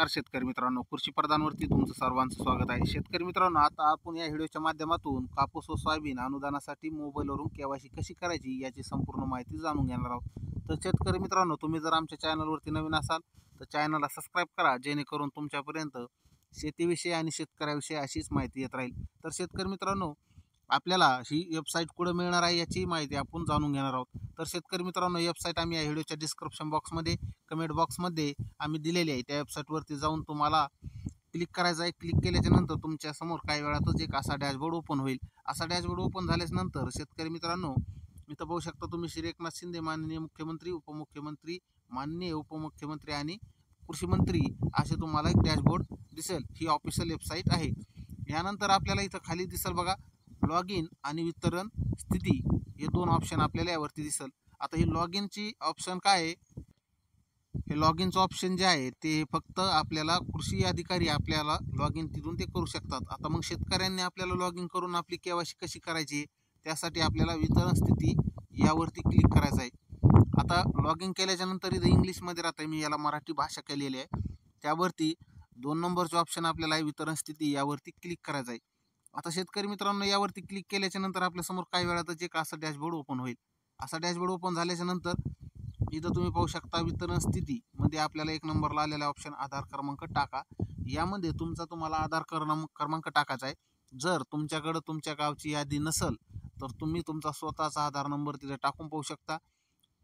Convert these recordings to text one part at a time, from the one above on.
नमस्कार शेतकरी मित्रांनो, कृषी प्रधानवरती तुमचं सर्वांचं स्वागत आहे। शेतकरी मित्रांनो, आता आपण या व्हिडिओच्या माध्यमातून कापूस व सोयाबीन अनुदानासाठी मोबाईलवरून केवायसी कशी करायची याची संपूर्ण माहिती जाणून घेणार आहोत। तर शेतकरी मित्रांनो, तुम्ही जर आमच्या चॅनलवरती नवीन असाल तर चॅनलला सबस्क्राईब करा, जेणेकरून तुमच्यापर्यंत शेतीविषयी आणि शेतकऱ्याविषयी अशीच माहिती येत राहील। तर शेतकरी मित्रांनो, आपल्याला ही वेबसाईट कुठे मिळणार आहे याची माहिती आपण जाणून घेणार आहोत। तर शेतकरी मित्रांनो, वेबसाईट आम्ही या व्हिडिओच्या डिस्क्रिप्शन बॉक्समध्ये कमेंट बॉक्समध्ये आम्ही दिलेली आहे। त्या वेबसाईटवरती जाऊन तुम्हाला क्लिक करायचं आहे। क्लिक केल्याच्या नंतर तुमच्या समोर काही वेळातच एक असा डॅशबोर्ड ओपन होईल। असा डॅशबोर्ड ओपन झाल्याच्या नंतर शेतकरी मित्रांनो, इथं पाहू शकता तुम्ही श्री एकनाथ शिंदे माननीय मुख्यमंत्री, उपमुख्यमंत्री, माननीय उपमुख्यमंत्री आणि कृषी मंत्री असे तुम्हाला एक डॅशबोर्ड दिसेल। ही ऑफिशियल वेबसाईट आहे। यानंतर आपल्याला इथं खाली दिसेल बघा, लॉग इन आणि वितरण स्थिती, हे दोन ऑप्शन आपल्याला यावरती दिसेल। आता ही लॉग इनची ऑप्शन काय आहे, हे लॉग इनचं ऑप्शन जे आहे ते फक्त आपल्याला कृषी अधिकारी आपल्याला लॉग इन तिथून ते करू शकतात। आता मग शेतकऱ्यांनी आपल्याला लॉग इन करून आपली केवायसी कशी करायची, त्यासाठी आपल्याला वितरण स्थिती यावरती क्लिक करायचं आहे। आता लॉग इन केल्याच्या नंतर इथं इंग्लिशमध्ये राहतं, मी याला मराठी भाषा केलेली आहे। त्यावरती 2 नंबरचे ऑप्शन आपल्याला वितरण स्थिती यावरती क्लिक करायचं आहे। आता शेतकरी मित्रांनो, यावरती क्लिक केल्याच्या नंतर आपल्या समोर काही वेळातच एक असं डॅशबोर्ड ओपन होईल। असा डॅशबोर्ड ओपन झाल्याच्या नंतर इथं तुम्ही पाहू शकता वितरण स्थिती मध्ये आपल्याला 1 नंबरला आलेला ऑप्शन आधार क्रमांक टाका। यामध्ये तुम्हाला आधार क्रमांक टाकायचा आहे। जर तुमच्याकडे तुमच्या गावची यादी नसेल तर तुम्ही तुमचा स्वतःचा आधार नंबर तिथे टाकून पाहू शकता।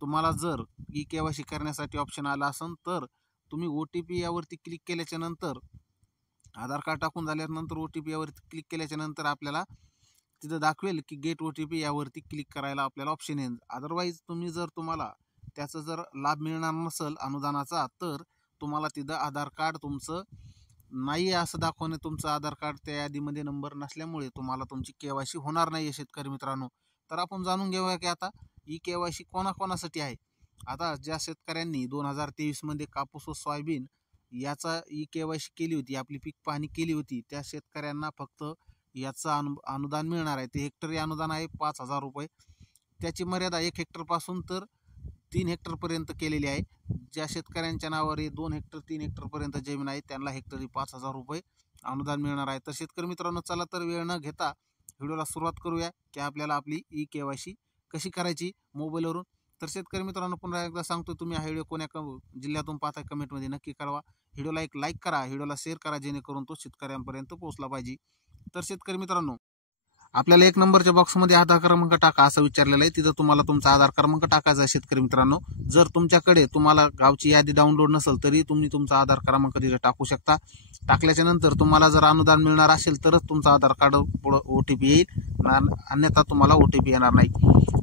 तुम्हाला जर ई केवायसी करण्यासाठी ऑप्शन आला असेल तर तुम्ही OTP यावरती क्लिक केल्याच्या नंतर, आधार कार्ड टाकून झाल्यानंतर OTP यावरती क्लिक केल्याच्या नंतर आपल्याला तिथं दाखवेल की गेट OTP यावरती क्लिक करायला आपल्याला ऑप्शन येईल। अदरवाईज तुम्हाला त्याचा जर लाभ मिळणार नसेल अनुदानाचा, तर तुम्हाला तिथं आधार कार्ड तुमचं नाही असं दाखवणे, तुमचं आधार कार्ड त्या यादीमध्ये नंबर नसल्यामुळे तुम्हाला तुमची केवायसी होणार नाही आहे शेतकरी मित्रांनो। तर आपण जाणून घेऊया की आता ई केवायसी कोणाकोणासाठी आहे। आता ज्या शेतकऱ्यांनी 2023 मध्ये कापूस व सोयाबीन याचा ई केवायसी केली होती, आपली पीक पाहणी केली होती, त्या शेतकऱ्यांना फक्त याचं अनुदान मिळणार आहे। ते हेक्टरी अनुदान आहे 5,000 रुपये। त्याची मर्यादा 1 हेक्टरपासून तर 3 हेक्टरपर्यंत केलेली आहे। ज्या शेतकऱ्यांच्या नावावर 2 हेक्टर 3 हेक्टरपर्यंत जमीन आहे त्यांना हेक्टरी 5,000 रुपये अनुदान मिळणार आहे। तर शेतकरी मित्रांनो, चला तर वेळ न घेता व्हिडिओला सुरुवात करूया की आपल्याला आपली ई केवायसी कशी करायची मोबाईलवरून। तर शेतकरी मित्रांनो, पुन्हा एकदा सांगतो, तुम्ही हा व्हिडिओ कोण्या जिल्ह्यातून पाहताय कमेंटमध्ये नक्की कळवा। व्हिडिओला एक लाईक करा, व्हिडिओला शेअर करा, जेणेकरून तो शेतकऱ्यांपर्यंत पोहोचला पाहिजे। तर शेतकरी मित्रांनो, आपल्याला 1 नंबरच्या बॉक्समध्ये आधार क्रमांक टाका असं विचारलेलं आहे। तिथं तुम्हाला तुमचा आधार क्रमांक टाकायचा आहे शेतकरी मित्रांनो। जर तुमच्याकडे तुम्हाला गावची यादी डाउनलोड नसेल तरी तुम्ही तुमचा आधार क्रमांक तिथे टाकू शकता। टाकल्याच्या नंतर तुम्हाला जर अनुदान मिळणार असेल तरच तुमचा आधार कार्ड पुढे OTP येईल, अन्यथा तुम्हाला OTP येणार नाही।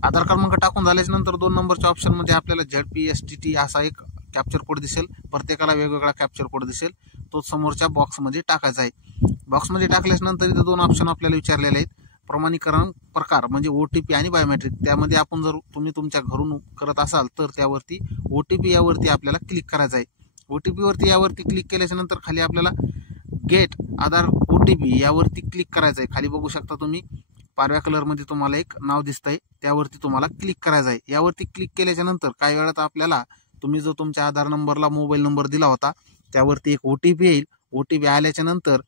आधार क्रमांक टाकून झाल्याच्या नंतर 2 नंबरच्या ऑप्शनमध्ये आपल्याला ZPSTT असा एक कॅप्चर कोड दिसेल। प्रत्येकाला वेगवेगळा कॅप्चर कोड दिसेल, तो समोरच्या बॉक्समध्ये टाकायचा आहे। बॉक्समध्ये टाकल्याच्या नंतर इथे 2 ऑप्शन आपल्याला विचारलेले आहेत, प्रमाणीकरण प्रकार म्हणजे OTP आणि बायोमेट्रिक। त्यामध्ये आपण जर तुम्ही तुमच्या घरून करत असाल तर त्यावरती OTP यावरती आपल्याला क्लिक करायचं आहे। OTP वरती यावरती क्लिक केल्याच्या नंतर खाली आपल्याला गेट आधार OTP यावरती क्लिक करायचं आहे। खाली बघू शकता तुम्ही पारव्या कलरमध्ये तुम्हाला एक नाव दिसतंय, त्यावरती तुम्हाला क्लिक करायचं आहे। यावरती क्लिक केल्याच्या नंतर काही वेळात आपल्याला तुम्ही जो तुमच्या आधार नंबरला मोबाईल नंबर दिला होता त्यावरती एक OTP येईल। OTP आल्याच्या नंतर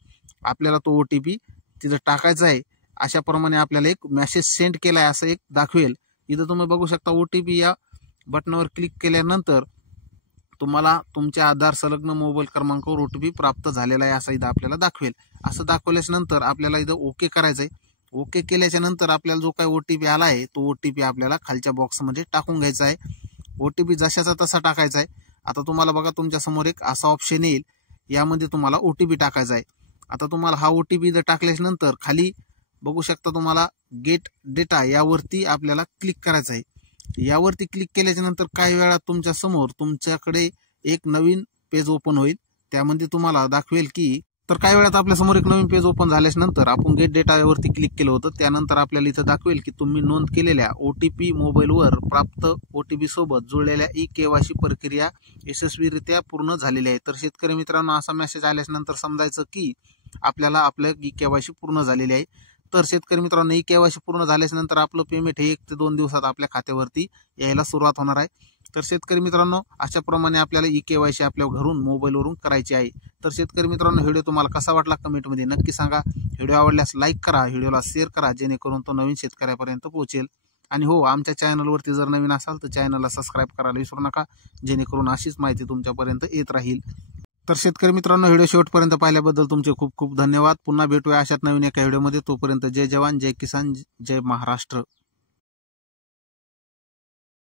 आपल्याला तो OTP तिथं टाकायचा आहे। अशाप्रमाणे आपल्याला एक मेसेज सेंड केला आहे असं एक दाखवेल। इथं तुम्ही बघू शकता OTP या बटनावर क्लिक केल्यानंतर तुम्हाला तुमच्या आधार संलग्न मोबाईल क्रमांकावर OTP प्राप्त झालेला आहे असं इथं आपल्याला दाखवेल। असं दाखवल्याच्या नंतर आपल्याला इथं ओके करायचं आहे। ओके केल्याच्या नंतर आपल्याला जो काही OTP आला आहे तो OTP आपल्याला खालच्या बॉक्समध्ये टाकून घ्यायचा आहे। OTP जशाचा तसा टाकायचा आहे। आता तुम्हाला बघा तुमच्या समोर एक असा ऑप्शन येईल, यामध्ये तुम्हाला OTP टाकायचा आहे। आता तुम्हाला हा OTP जर टाकल्याच्या नंतर खाली बघू शकता तुम्हाला गेट डेटा यावरती आपल्याला क्लिक करायचं आहे। यावरती क्लिक केल्याच्या नंतर काही वेळात तुमच्या समोर तुमच्याकडे एक नवीन पेज ओपन होईल। त्यामध्ये तुम्हाला दाखवेल की, तर काही वेळात आपल्या समोर एक नवीन पेज ओपन झाल्याच्या नंतर आपण गेट डेटा यावरती क्लिक केलं होतं, त्यानंतर आपल्याला इथं दाखवेल की तुम्ही नोंद केलेल्या OTP मोबाईलवर प्राप्त OTP सोबत जुळलेल्या ई केवायसी प्रक्रिया यशस्वीरित्या पूर्ण झालेली आहे। तर शेतकरी मित्रांनो, असा मेसेज आल्याच्या नंतर समजायचं की आपल्याला आपलं ई केवायसी पूर्ण झालेली आहे। तर शेतकरी मित्रांनो, ई केवायसी पूर्ण झाल्याच्या नंतर आपलं पेमेंट हे 1 ते 2 दिवसात आपल्या खात्यावरती यायला सुरुवात होणार आहे. तर शेतकरी मित्रांनो, अशाप्रमाणे आपल्याला ई केवायसी आपल्या घरून मोबाईलवरून करायची आहे. तर शेतकरी मित्रांनो, व्हिडिओ तुम्हाला कसा वाटला कमेंटमध्ये नक्की सांगा. व्हिडिओ आवडल्यास लाईक करा, व्हिडिओला शेअर करा, जेणेकरून तो नवीन शेतकऱ्यापर्यंत पोहोचेल. आणि हो, आमच्या चॅनलवरती जर नवीन असाल तर चॅनलला सबस्क्राईब करायला विसरू नका, जेणेकरून अशीच माहिती तुमच्यापर्यंत येत राहील. तर शेतकरी मित्रांनो, व्हिडिओ शेवटपर्यंत पाहिल्याबद्दल तुमचे खूप खूप धन्यवाद. पुन्हा भेटूया अशाच नवीन एका व्हिडिओमध्ये. तोपर्यंत जय जवान, जय किसान, जय महाराष्ट्र.